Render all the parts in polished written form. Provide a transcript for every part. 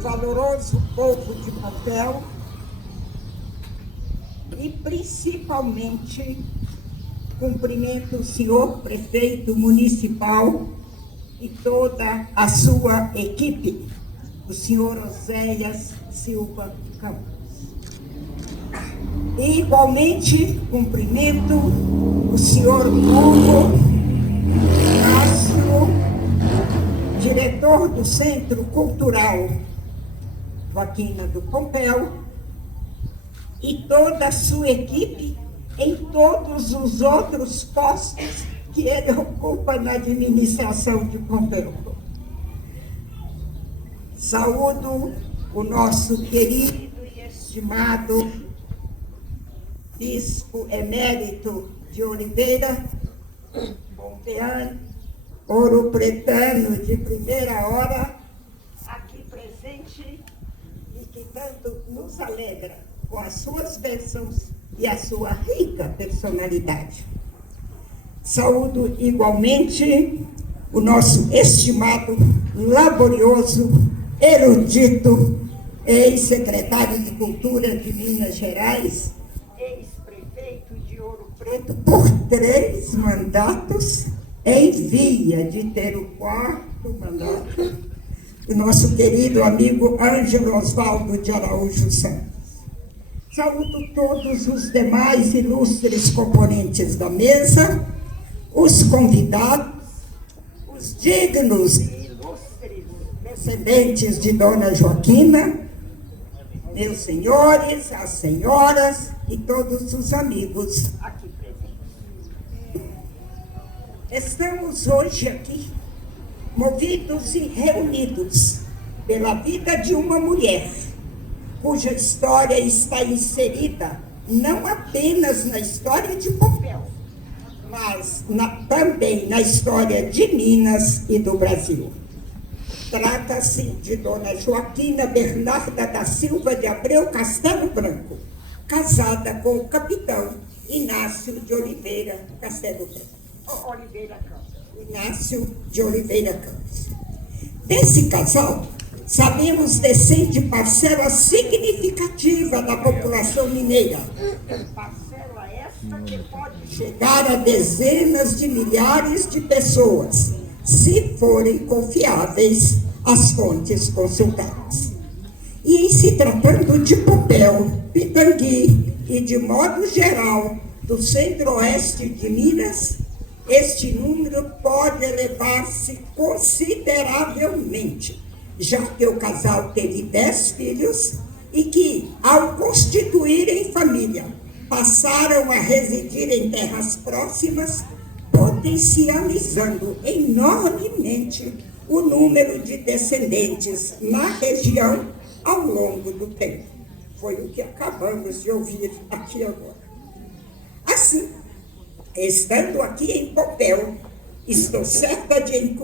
valoroso povo de Pompéu e, principalmente, cumprimento o senhor prefeito municipal e toda a sua equipe, o senhor Oséias Silva Campos. E, igualmente, cumprimento o senhor Hugo, nosso diretor do Centro Cultural Joaquina do Pompéu, e toda a sua equipe em todos os outros postos que ele ocupa na administração de Pompéu. Saúdo o nosso querido e estimado bispo emérito de Oliveira, pompeano, ouropretano de primeira hora, aqui presente e que tanto nos alegra com as suas bênçãos e a sua rica personalidade. Saúdo igualmente o nosso estimado, laborioso, erudito, ex-secretário de Cultura de Minas Gerais, ex-prefeito de Ouro Preto por 3 mandatos, em via de ter o 4º mandato, o nosso querido amigo Ângelo Osvaldo de Araújo Santos. Saúdo todos os demais ilustres componentes da mesa, os convidados, os dignos e ilustres descendentes de Dona Joaquina, meus senhores, as senhoras e todos os amigos aqui presentes. Estamos hoje aqui movidos e reunidos pela vida de uma mulher cuja história está inserida não apenas na história de Pompéu, mas também na história de Minas e do Brasil. Trata-se de Dona Joaquina Bernarda da Silva de Abreu Castelo Branco, casada com o capitão Inácio de Oliveira Castelo Branco. Inácio de Oliveira Campos. Desse casal, sabemos descende parcela significativa da população mineira. Parcela esta que pode chegar a dezenas de milhares de pessoas, se forem confiáveis as fontes consultadas. E em se tratando de Pompéu, Pitangui e, de modo geral, do centro-oeste de Minas, este número pode elevar-se consideravelmente, já que o casal teve 10 filhos e que, ao constituírem família, passaram a residir em terras próximas, potencializando enormemente o número de descendentes na região ao longo do tempo. Foi o que acabamos de ouvir aqui agora. Assim, estando aqui em Pompéu, estou certa de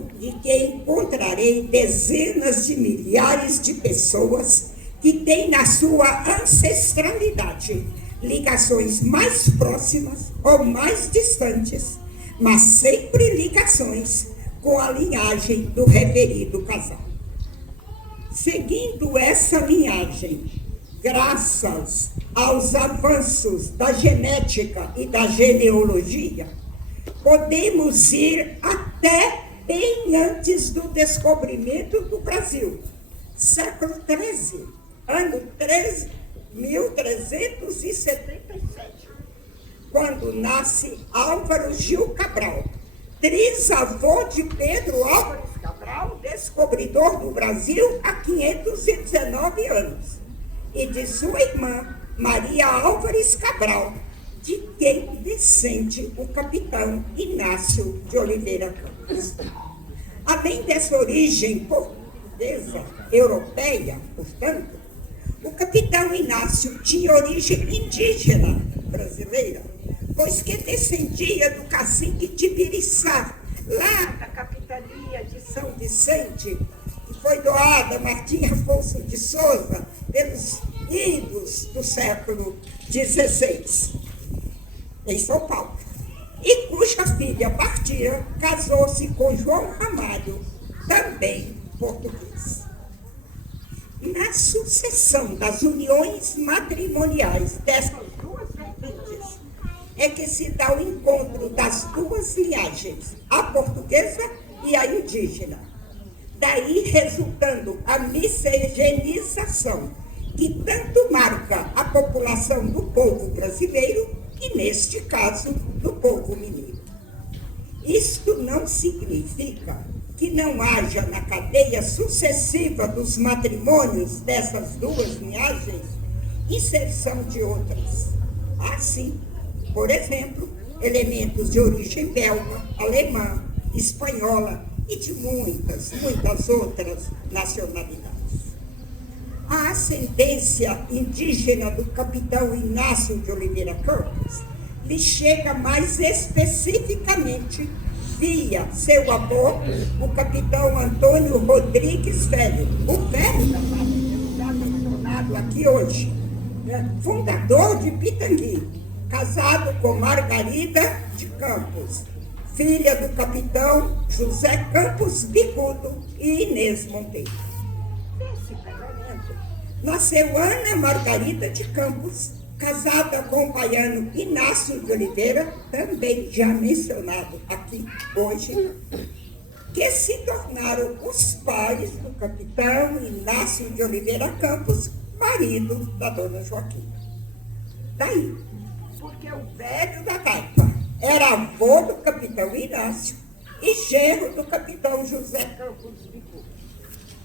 que encontrarei dezenas de milhares de pessoas que têm na sua ancestralidade ligações mais próximas ou mais distantes, mas sempre ligações com a linhagem do referido casal. Seguindo essa linhagem, graças aos avanços da genética e da genealogia, podemos ir até bem antes do descobrimento do Brasil, século XIII, ano 1377, quando nasce Álvaro Gil Cabral, trisavô de Pedro Álvares Cabral, descobridor do Brasil há 519 anos, e de sua irmã Maria Álvares Cabral, de quem descende o capitão Inácio de Oliveira Campos. Além dessa origem portuguesa, europeia, portanto, o capitão Inácio tinha origem indígena brasileira, pois que descendia do cacique Tibiriçá, lá da capitania de São Vicente, que foi doada a Martim Afonso de Souza pelos índios do século XVI, em São Paulo, e cuja filha Partira casou-se com João Ramalho, também português. Na sucessão das uniões matrimoniais dessas duas vertentes é que se dá o encontro das duas linhagens, a portuguesa e a indígena. Daí resultando a miscigenação, que tanto marca a população do povo brasileiro e, neste caso, do povo mineiro. Isto não significa que não haja na cadeia sucessiva dos matrimônios dessas duas linhagens inserção de outras. Assim, por exemplo, elementos de origem belga, alemã, espanhola e de muitas outras nacionalidades. A ascendência indígena do capitão Inácio de Oliveira Campos lhe chega mais especificamente via seu avô, o capitão Antônio Rodrigues Velho, o velho da família, já mencionado aqui hoje, né? Fundador de Pitangui, casado com Margarida de Campos, filha do capitão José Campos Bicudo e Inês Monteiro. Nesse casamento nasceu Ana Margarida de Campos, casada com o baiano Inácio de Oliveira, também já mencionado aqui hoje, que se tornaram os pais do capitão Inácio de Oliveira Campos, marido da dona Joaquina. Daí, porque o velho da taipa era avô do capitão Inácio e genro do capitão José Campos Bicudo.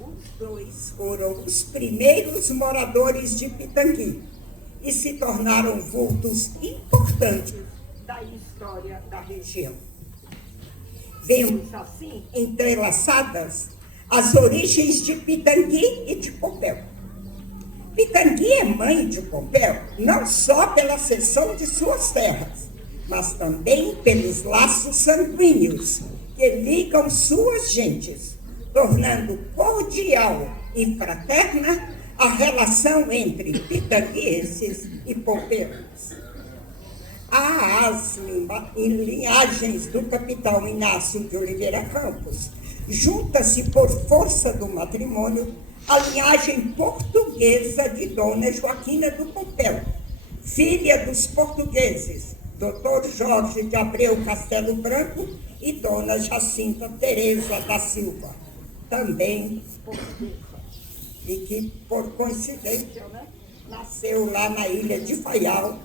Os dois foram os primeiros moradores de Pitangui e se tornaram vultos importantes da história da região. Vemos assim entrelaçadas as origens de Pitangui e de Pompéu. Pitangui é mãe de Pompéu não só pela cessão de suas terras, mas também pelos laços sanguíneos que ligam suas gentes, tornando cordial e fraterna a relação entre pitangueses e pompeanos. As linhagens do capitão Inácio de Oliveira Campos junta-se por força do matrimônio a linhagem portuguesa de Dona Joaquina do Pompéu, filha dos portugueses, Dr. Jorge de Abreu Castelo Branco e Dona Jacinta Teresa da Silva, também portuguesa. E que, por coincidência, né, nasceu lá na ilha de Faial,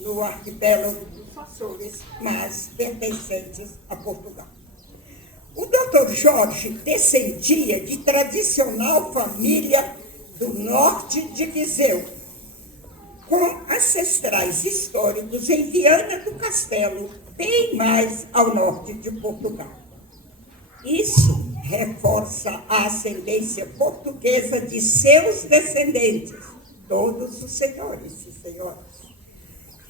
no arquipélago dos Açores, mas pertencentes a Portugal. O Dr. Jorge descendia de tradicional família do norte de Viseu, com ancestrais históricos em Viana do Castelo, bem mais ao norte de Portugal. Isso reforça a ascendência portuguesa de seus descendentes, todos os senhores e senhoras.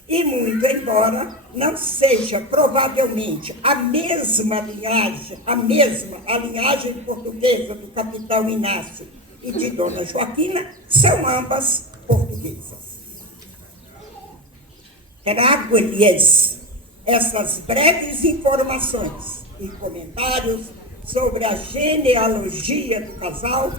E muito embora não seja provavelmente a mesma linhagem, a linhagem portuguesa do capitão Inácio e de Dona Joaquina, são ambas portuguesas. Trago-lhes essas breves informações e comentários sobre a genealogia do casal,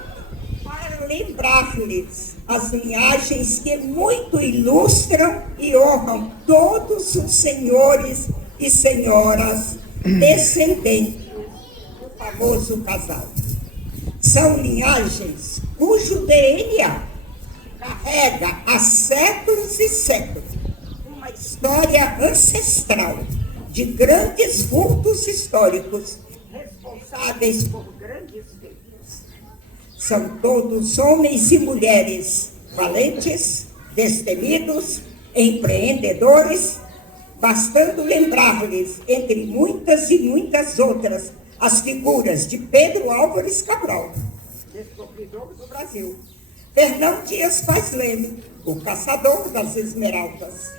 para lembrar-lhes as linhagens que muito ilustram e honram todos os senhores e senhoras descendentes do famoso casal. São linhagens cujo DNA carrega há séculos e séculos uma história ancestral de grandes vultos históricos responsáveis por grandes feitos. São todos homens e mulheres valentes, destemidos, empreendedores, bastando lembrar-lhes, entre muitas e muitas outras, as figuras de Pedro Álvares Cabral, descobridor do Brasil, Fernão Dias Paz Leme, o caçador das esmeraldas,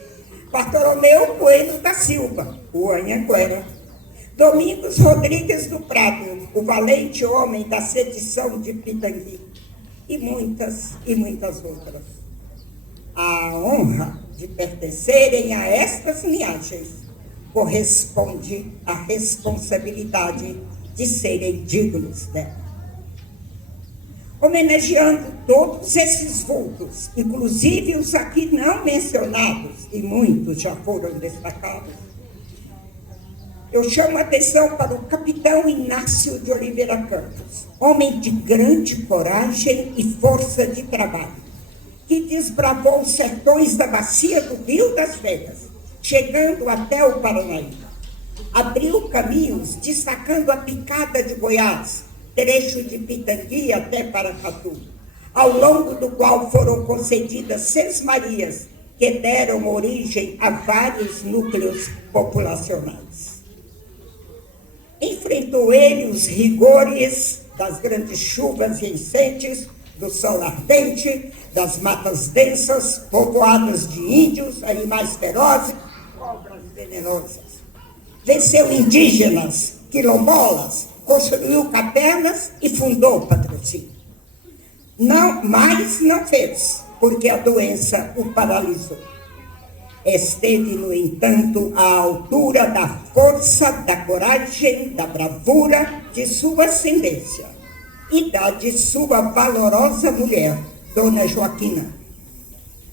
Bartolomeu Bueno da Silva, o Anhanguera, Domingos Rodrigues do Prado, o valente homem da sedição de Pitangui, e muitas outras. A honra de pertencerem a estas linhagens corresponde à responsabilidade de serem dignos dela. homenageando todos esses vultos, inclusive os aqui não mencionados, e muitos já foram destacados. Eu chamo a atenção para o capitão Inácio de Oliveira Campos, homem de grande coragem e força de trabalho, que desbravou os sertões da bacia do Rio das Velhas, chegando até o Paranaíba. Abriu caminhos destacando a Picada de Goiás, trecho de Pitangui até Paracatu, ao longo do qual foram concedidas sesmarias que deram origem a vários núcleos populacionais. Enfrentou ele os rigores das grandes chuvas e enchentes, do sol ardente, das matas densas, povoadas de índios, animais ferozes, cobras venenosas. Venceu indígenas, quilombolas, construiu capelas e fundou Patrocínio. Mas não fez, porque a doença o paralisou. Esteve, no entanto, à altura da força, da coragem, da bravura de sua ascendência e da de sua valorosa mulher, Dona Joaquina,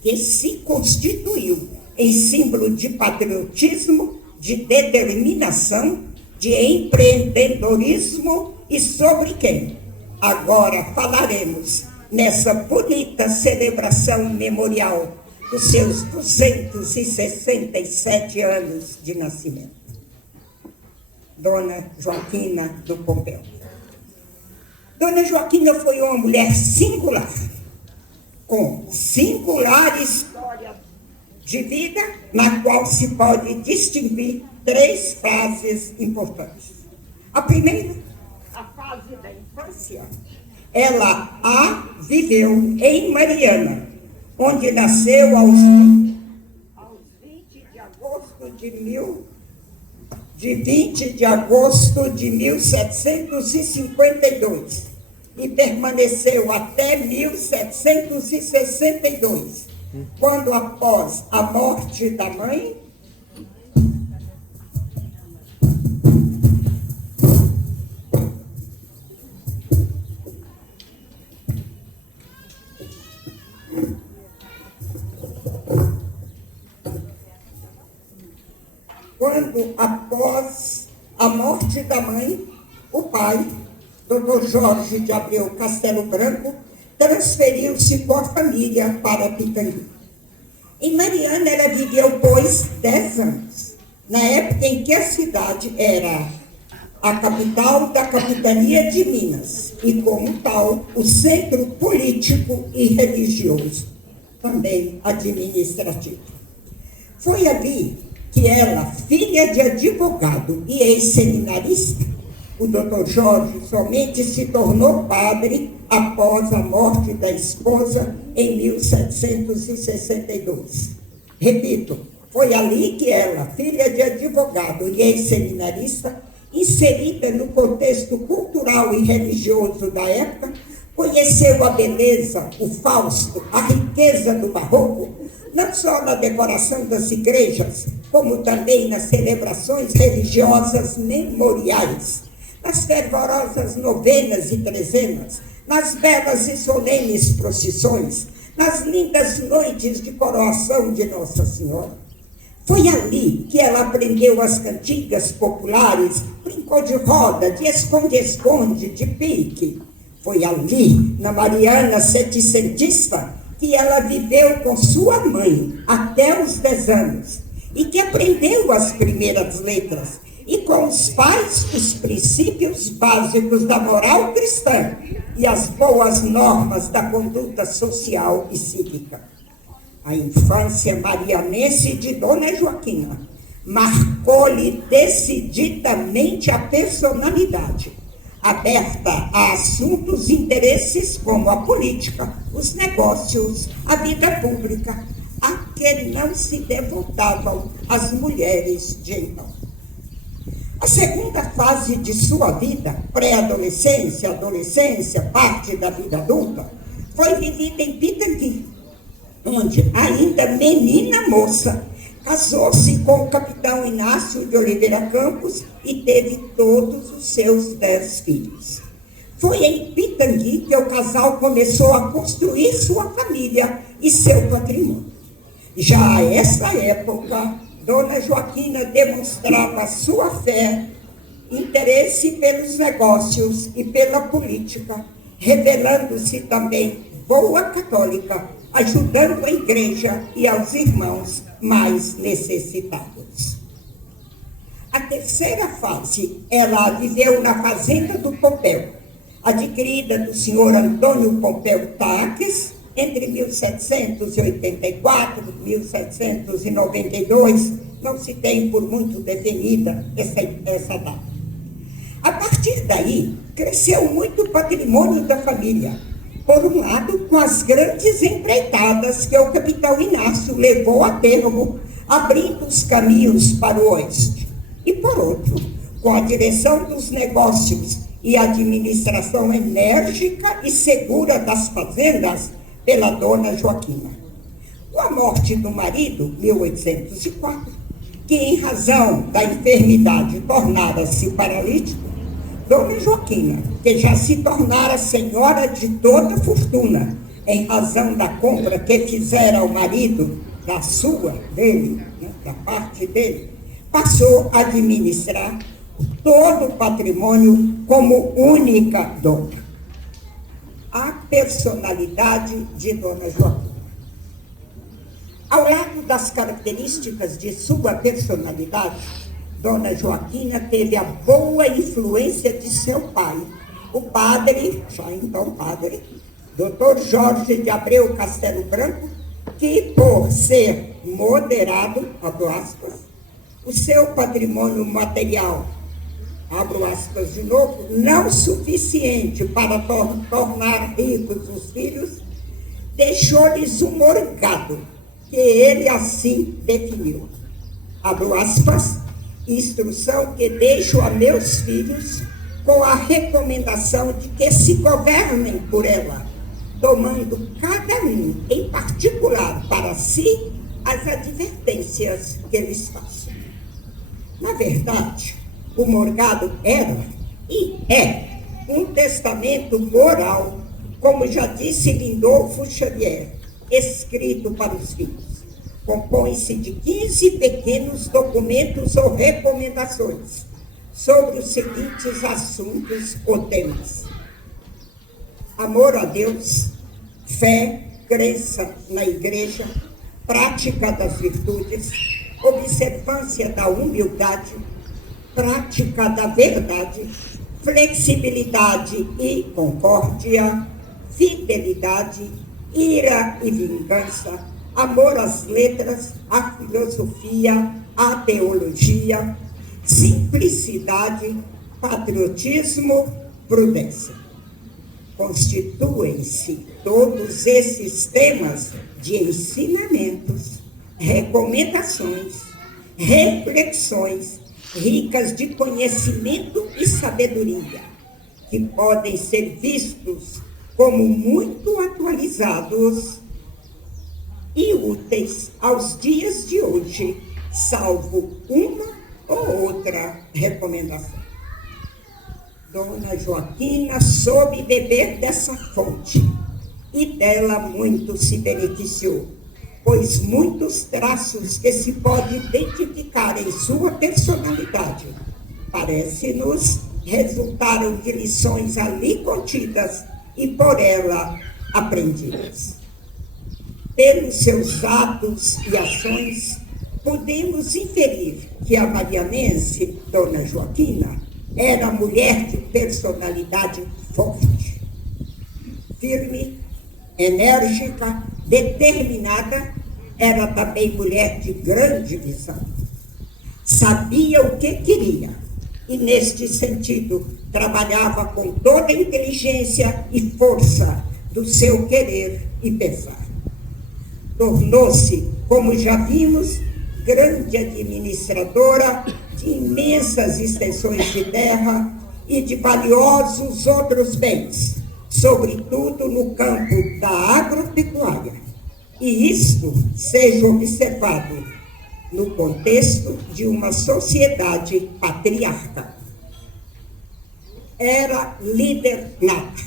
que se constituiu em símbolo de patriotismo, de determinação, de empreendedorismo e sobre quem agora falaremos nessa bonita celebração memorial dos seus 267 anos de nascimento. Dona Joaquina do Pompéu. Dona Joaquina foi uma mulher singular, com singular história de vida, na qual se pode distinguir 3 fases importantes. A primeira, a fase da infância, ela a viveu em Mariana, onde nasceu aos 20 de agosto de 1752 e permaneceu até 1762, quando, após a morte da mãe, o pai, Dr. Jorge de Abreu Castelo Branco, transferiu-se com a família para Pitangui. Em Mariana, ela viveu, pois, 10 anos, na época em que a cidade era a capital da capitania de Minas e, como tal, o centro político e religioso, também administrativo. Foi ali que ela, filha de advogado e ex-seminarista, o Dr. Jorge somente se tornou padre após a morte da esposa em 1762. Repito, foi ali que ela, filha de advogado e ex-seminarista, inserida no contexto cultural e religioso da época, conheceu a beleza, o Fausto, a riqueza do barroco, não só na decoração das igrejas, como também nas celebrações religiosas memoriais, nas fervorosas novenas e trezenas, nas belas e solenes procissões, nas lindas noites de coroação de Nossa Senhora. Foi ali que ela aprendeu as cantigas populares, brincou de roda, de esconde-esconde, de pique. Foi ali, na Mariana Seticentista, que ela viveu com sua mãe até os 10 anos e que aprendeu as primeiras letras e com os pais os princípios básicos da moral cristã e as boas normas da conduta social e cívica. A infância marianense de Dona Joaquina marcou-lhe decididamente a personalidade, aberta a assuntos e interesses como a política, os negócios, a vida pública, a que não se devotavam as mulheres de então. A segunda fase de sua vida, pré-adolescência, adolescência, parte da vida adulta, foi vivida em Pitangui, onde, ainda menina moça, casou-se com o capitão Inácio de Oliveira Campos e teve todos os seus 10 filhos. Foi em Pitangui que o casal começou a construir sua família e seu patrimônio. Já a essa época, Dona Joaquina demonstrava sua fé, interesse pelos negócios e pela política, revelando-se também boa católica, ajudando a igreja e aos irmãos mais necessitados. A terceira fase, ela viveu na fazenda do Pompéu, adquirida do senhor Antônio Pompéu Taques, entre 1784 e 1792, não se tem por muito definida essa data. A partir daí, cresceu muito o patrimônio da família. Por um lado, com as grandes empreitadas que o capitão Inácio levou a termo, abrindo os caminhos para o oeste. E por outro, com a direção dos negócios e a administração enérgica e segura das fazendas pela Dona Joaquina. Com a morte do marido, 1804, que em razão da enfermidade tornara-se paralítico, Dona Joaquina, que já se tornara senhora de toda a fortuna, em razão da compra que fizera ao marido, da parte dele, passou a administrar todo o patrimônio como única dona. A personalidade de Dona Joaquina. Ao lado das características de sua personalidade, Dona Joaquina teve a boa influência de seu pai, o padre, já então padre, Dr. Jorge de Abreu Castelo Branco, que, por ser moderado, abro aspas, o seu patrimônio material, abro aspas de novo, não suficiente para tornar ricos os filhos, deixou-lhes um morgado, que ele assim definiu. Abro aspas, instrução que deixo a meus filhos com a recomendação de que se governem por ela, tomando cada um em particular para si as advertências que lhes faço. Na verdade, o morgado era e é um testamento moral, como já disse Lindolfo Xavier, escrito para os filhos. Compõe-se de 15 pequenos documentos ou recomendações sobre os seguintes assuntos ou temas: amor a Deus, fé, crença na igreja, prática das virtudes, observância da humildade, prática da verdade, flexibilidade e concórdia, fidelidade, ira e vingança, amor às letras, à filosofia, à teologia, simplicidade, patriotismo, prudência. Constituem-se todos esses temas de ensinamentos, recomendações, reflexões, ricas de conhecimento e sabedoria, que podem ser vistos como muito atualizados e úteis aos dias de hoje, salvo uma ou outra recomendação. Dona Joaquina soube beber dessa fonte e dela muito se beneficiou, pois muitos traços que se pode identificar em sua personalidade, parece-nos, resultaram de lições ali contidas e por ela aprendidas. Pelos seus atos e ações, podemos inferir que a marianense, Dona Joaquina, era mulher de personalidade forte, firme, enérgica, determinada, era também mulher de grande visão. Sabia o que queria e, neste sentido, trabalhava com toda a inteligência e força do seu querer e pensar. Tornou-se, como já vimos, grande administradora de imensas extensões de terra e de valiosos outros bens, sobretudo no campo da agropecuária. E isto seja observado no contexto de uma sociedade patriarcal. Era líder nata.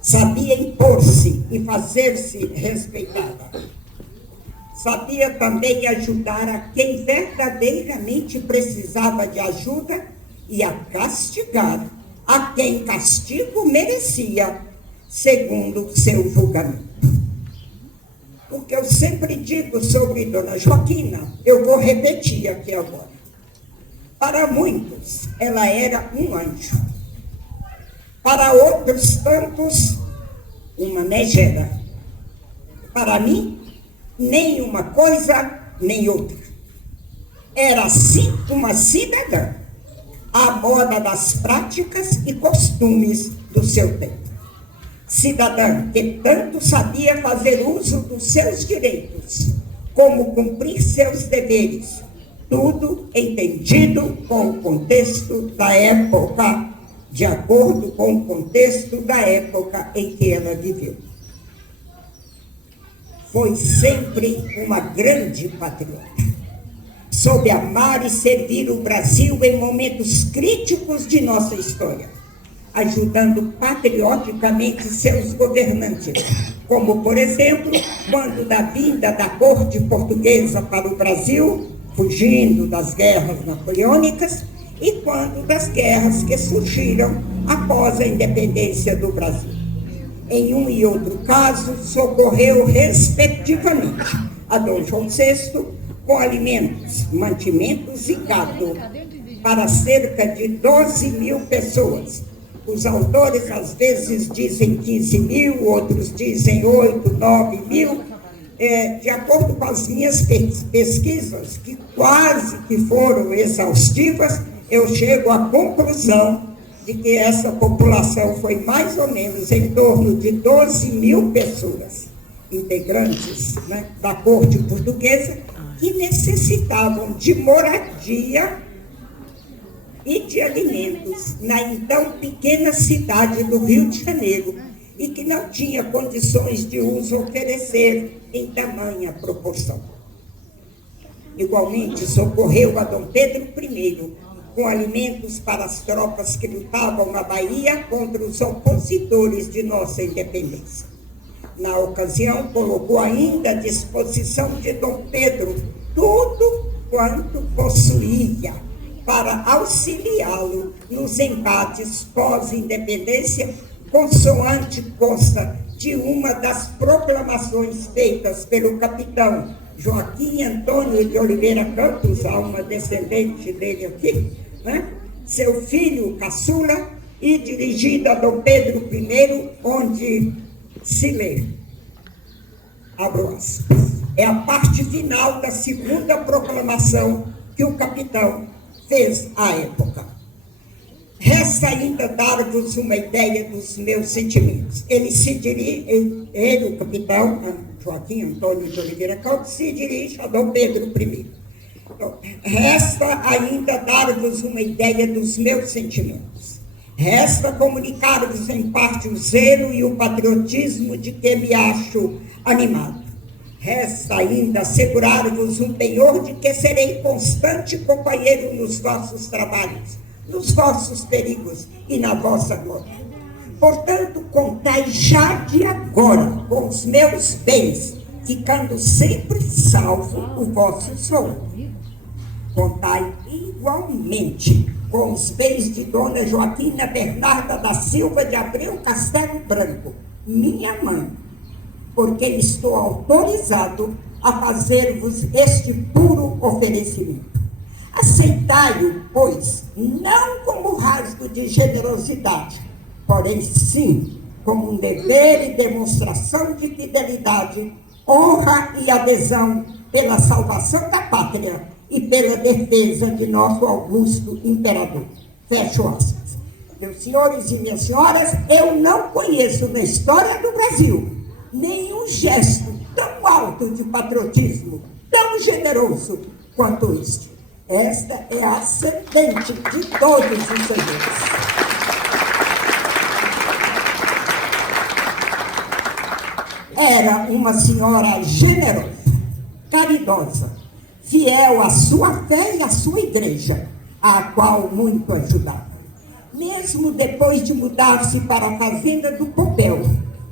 Sabia impor-se e fazer-se respeitada. Sabia também ajudar a quem verdadeiramente precisava de ajuda e a castigar a quem castigo merecia, segundo o seu julgamento. O que eu sempre digo sobre Dona Joaquina, eu vou repetir aqui agora. Para muitos, ela era um anjo. Para outros tantos, uma megera. Para mim, nem uma coisa, nem outra. Era, sim, uma cidadã, à moda das práticas e costumes do seu tempo. Cidadã que tanto sabia fazer uso dos seus direitos, como cumprir seus deveres, tudo entendido com o contexto da época, de acordo com o contexto da época em que ela viveu. Foi sempre uma grande patriota. Soube amar e servir o Brasil em momentos críticos de nossa história, ajudando patrioticamente seus governantes, como, por exemplo, quando da vinda da corte portuguesa para o Brasil, fugindo das guerras napoleônicas, e quando das guerras que surgiram após a independência do Brasil. Em um e outro caso, socorreu, respectivamente, a Dom João VI com alimentos, mantimentos e gado para cerca de 12 mil pessoas. Os autores às vezes dizem 15 mil, outros dizem 8, 9 mil. De acordo com as minhas pesquisas, que quase que foram exaustivas, eu chego à conclusão de que essa população foi mais ou menos em torno de 12 mil pessoas, integrantes, né, da corte portuguesa, que necessitavam de moradia e de alimentos na então pequena cidade do Rio de Janeiro e que não tinha condições de os oferecer em tamanha proporção. Igualmente, socorreu a Dom Pedro I com alimentos para as tropas que lutavam na Bahia contra os opositores de nossa independência. Na ocasião, colocou ainda à disposição de Dom Pedro tudo quanto possuía para auxiliá-lo nos embates pós-independência, consoante consta de uma das proclamações feitas pelo capitão Joaquim Antônio de Oliveira Campos, há uma descendente dele aqui, né? Seu filho caçula, e dirigida a Dom Pedro I, onde se lê, abro aspas, é a parte final da segunda proclamação que o capitão fez à época. Resta ainda dar-vos uma ideia dos meus sentimentos. Ele, o capitão Joaquim Antônio de Oliveira Campos, se dirige a Dom Pedro I. Então, resta ainda dar-vos uma ideia dos meus sentimentos. Resta comunicar-vos em parte o zelo e o patriotismo de que me acho animado. Resta ainda assegurar-vos um penhor de que serei constante companheiro nos vossos trabalhos, nos vossos perigos e na vossa glória. Portanto, contai já de agora com os meus bens, ficando sempre salvo o vosso soul. Contai igualmente com os bens de Dona Joaquina Bernarda da Silva de Abreu Castelo Branco, minha mãe, porque estou autorizado a fazer-vos este puro oferecimento. Aceitai-o, pois, não como rasgo de generosidade, porém sim como um dever e demonstração de fidelidade, honra e adesão pela salvação da pátria e pela defesa de nosso augusto imperador. Fecho aspas. Meus senhores e minhas senhoras, eu não conheço na história do Brasil nenhum gesto tão alto de patriotismo, tão generoso quanto este. Esta é a ascendente de todos os senhores. Era uma senhora generosa, caridosa, fiel à sua fé e à sua igreja, a qual muito ajudava. mesmo depois de mudar-se para a fazenda do Pompéu,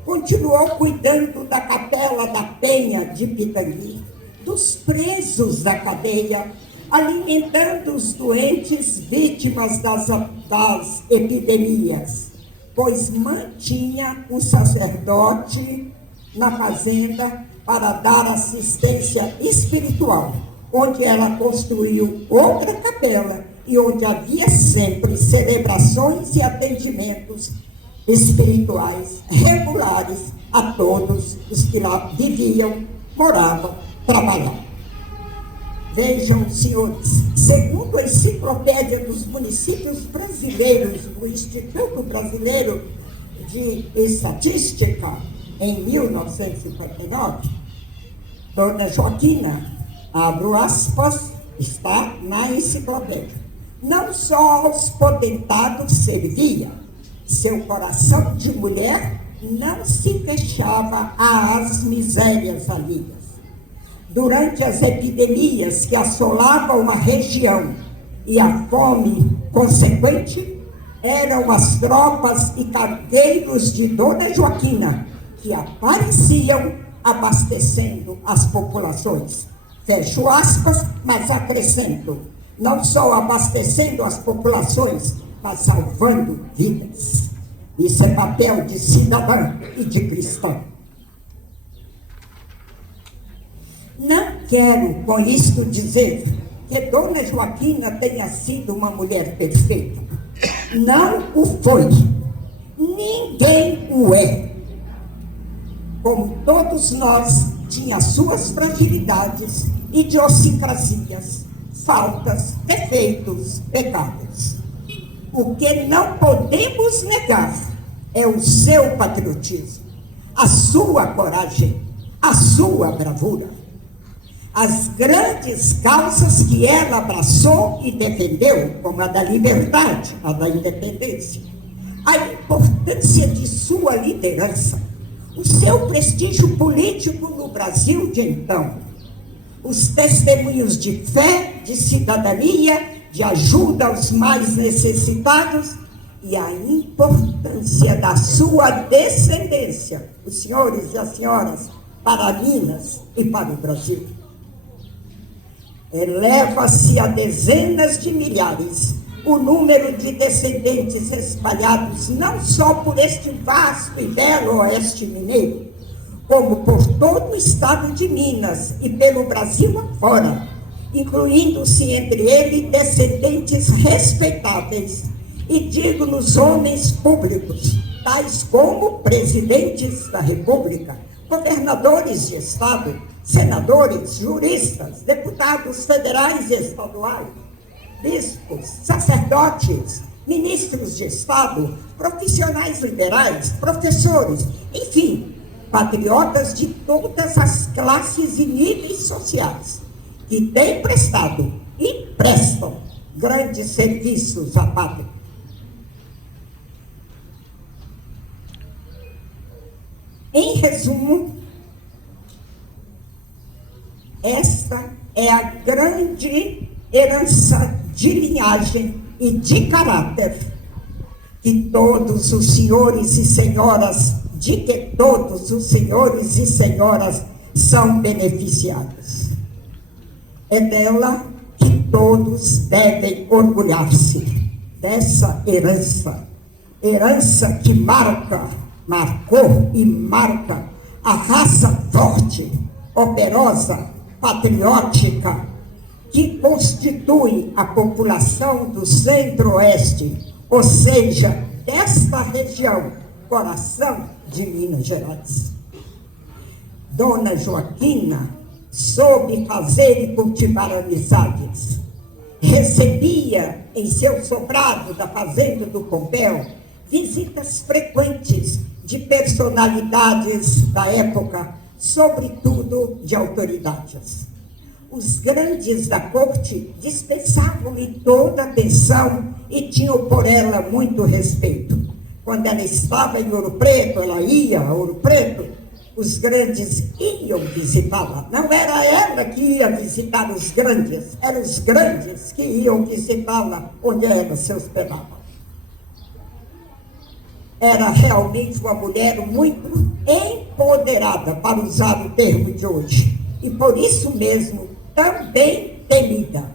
continuou cuidando da Capela da Penha de Pitangui, dos presos da cadeia, alimentando os doentes vítimas das epidemias, pois mantinha um sacerdote na fazenda para dar assistência espiritual, onde ela construiu outra capela e onde havia sempre celebrações e atendimentos espirituais regulares a todos os que lá viviam, moravam, trabalhavam. Vejam, senhores, segundo a Enciclopédia dos Municípios Brasileiros do Instituto Brasileiro de Estatística, em 1959, Dona Joaquina, abro aspas, está na enciclopédia, não só aos potentados servia, seu coração de mulher não se fechava às misérias alheias. Durante as epidemias que assolavam a região e a fome consequente, eram as tropas e cargueiros de Dona Joaquina que apareciam abastecendo as populações. Fecho aspas, mas acrescento, não só abastecendo as populações, mas salvando vidas. Isso é papel de cidadã e de cristão. Não quero com isto dizer que Dona Joaquina tenha sido uma mulher perfeita. Não o foi. Ninguém o é. Como todos nós, tinha suas fragilidades, idiosincrasias, faltas, defeitos, pecados. O que não podemos negar é o seu patriotismo, a sua coragem, a sua bravura. As grandes causas que ela abraçou e defendeu, como a da liberdade, a da independência, a importância de sua liderança, o seu prestígio político no Brasil de então, os testemunhos de fé, de cidadania, de ajuda aos mais necessitados e a importância da sua descendência, os senhores e as senhoras, para Minas e para o Brasil. Eleva-se a dezenas de milhares o número de descendentes espalhados não só por este vasto e belo oeste mineiro, como por todo o estado de Minas e pelo Brasil afora, incluindo-se entre eles descendentes respeitáveis e dignos homens públicos, tais como presidentes da República, governadores de estado, senadores, juristas, deputados federais e estaduais, bispos, sacerdotes, ministros de estado, profissionais liberais, professores, enfim, patriotas de todas as classes e níveis sociais, que têm prestado e prestam grandes serviços à pátria. Em resumo, esta é a grande herança de linhagem e de caráter que todos os senhores e senhoras, de que todos os senhores e senhoras são beneficiados. É dela que todos devem orgulhar-se, dessa herança, herança que marcou e marca a raça forte, operosa, patriótica, que constitui a população do Centro-Oeste, ou seja, desta região, coração de Minas Gerais. Dona Joaquina soube fazer e cultivar amizades. Recebia em seu sobrado da fazenda do Pompéu visitas frequentes de personalidades da época, sobretudo de autoridades. Os grandes da corte dispensavam-lhe toda atenção e tinham por ela muito respeito. Quando ela estava em Ouro Preto, ela ia a Ouro Preto, os grandes iam visitá-la. Não era ela que ia visitar os grandes, eram os grandes que iam visitá-la onde ela se hospedava. era realmente uma mulher muito empoderada, para usar o termo de hoje, e por isso mesmo também temida.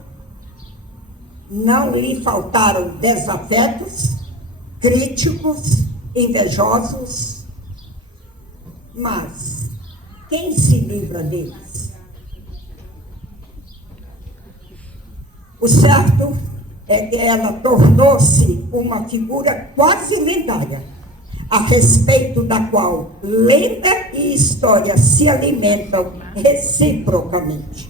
Não lhe faltaram desafetos, críticos, invejosos, mas quem se livra deles? O certo é que ela tornou-se uma figura quase lendária, a respeito da qual lenda e história se alimentam reciprocamente.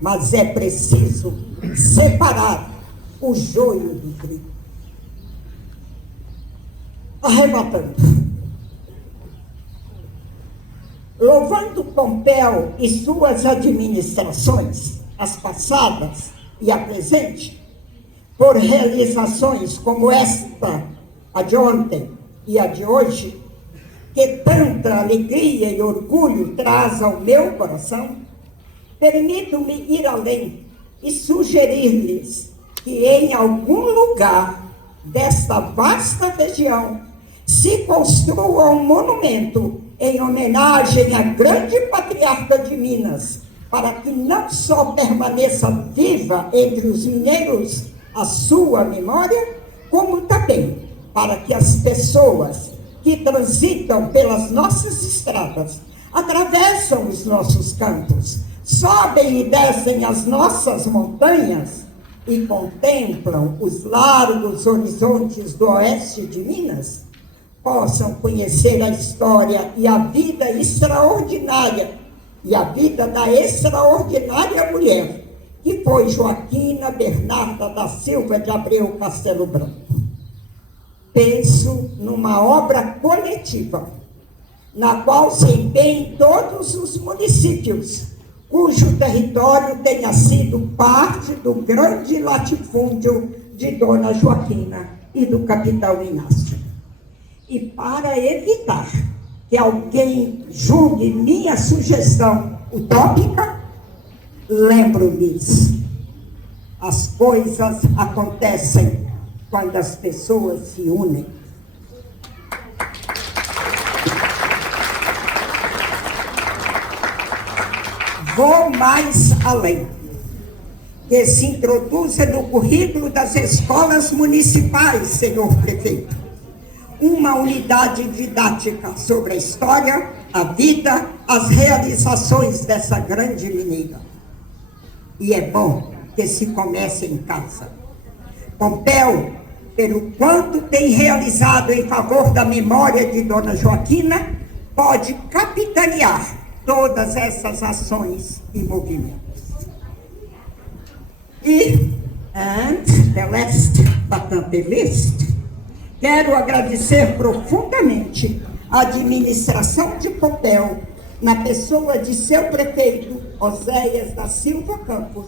Mas é preciso separar o joio do trigo. Arrebatando. Louvando Pompeu e suas administrações, as passadas e a presente, por realizações como esta, a de ontem e a de hoje, que tanta alegria e orgulho traz ao meu coração, permito-me ir além e sugerir-lhes que em algum lugar desta vasta região se construa um monumento em homenagem à grande patriarca de Minas, para que não só permaneça viva entre os mineiros a sua memória, como também para que as pessoas que transitam pelas nossas estradas, atravessam os nossos campos, sobem e descem as nossas montanhas e contemplam os largos horizontes do oeste de Minas, possam conhecer a história e a vida extraordinária e a vida da extraordinária mulher que foi Joaquina Bernarda da Silva de Abreu Castelo Branco. Penso numa obra coletiva, na qual se empenhem todos os municípios, cujo território tenha sido parte do grande latifúndio de Dona Joaquina e do capitão Inácio. E para evitar que alguém julgue minha sugestão utópica, lembro-lhes, as coisas acontecem quando as pessoas se unem. Vou mais além, que se introduza no currículo das escolas municipais, senhor prefeito, uma unidade didática sobre a história, a vida, as realizações dessa grande mineira. E é bom que se comece em casa. Pompeu, pelo quanto tem realizado em favor da memória de Dona Joaquina, pode capitanear todas essas ações e movimentos. E, and the last but not the least, quero agradecer profundamente a administração de Pompeu, na pessoa de seu prefeito, Oséias da Silva Campos,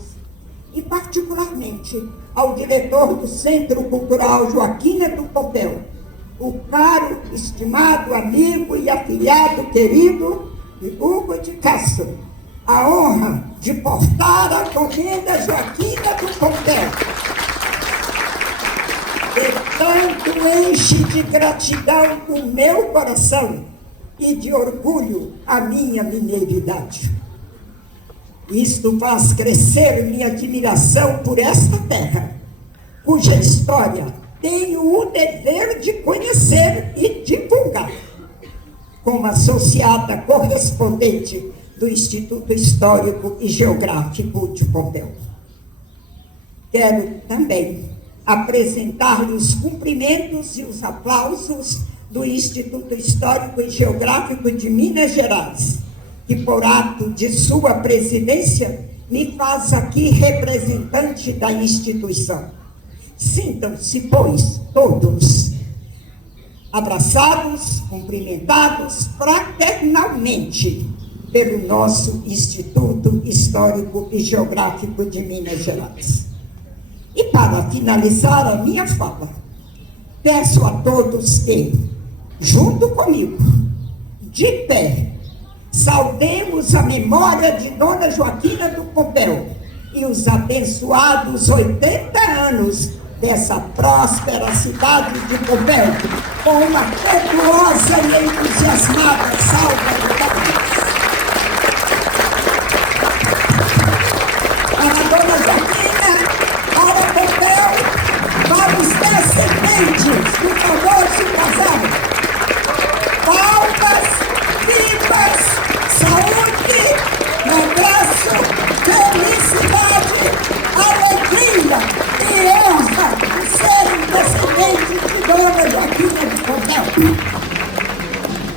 e particularmente ao diretor do Centro Cultural Joaquina do Pompeu, o caro, estimado amigo e afilhado querido Hugo de Castro, a honra de portar a comenda Joaquina do Pompeu. E tanto enche de gratidão o meu coração e de orgulho a minha mineiridade. Isto faz crescer minha admiração por esta terra, cuja história tenho o dever de conhecer e divulgar, como associada correspondente do Instituto Histórico e Geográfico de Pompeu. Quero também apresentar-lhe os cumprimentos e os aplausos do Instituto Histórico e Geográfico de Minas Gerais, que por ato de sua presidência me faz aqui representante da instituição. Sintam-se, pois, todos abraçados, cumprimentados fraternalmente pelo nosso Instituto Histórico e Geográfico de Minas Gerais. E para finalizar a minha fala, peço a todos que, junto comigo, de pé, saudemos a memória de Dona Joaquina do Pompeu e os abençoados 80 anos dessa próspera cidade de Pompeia, com uma perdosa e entusiasmada salva de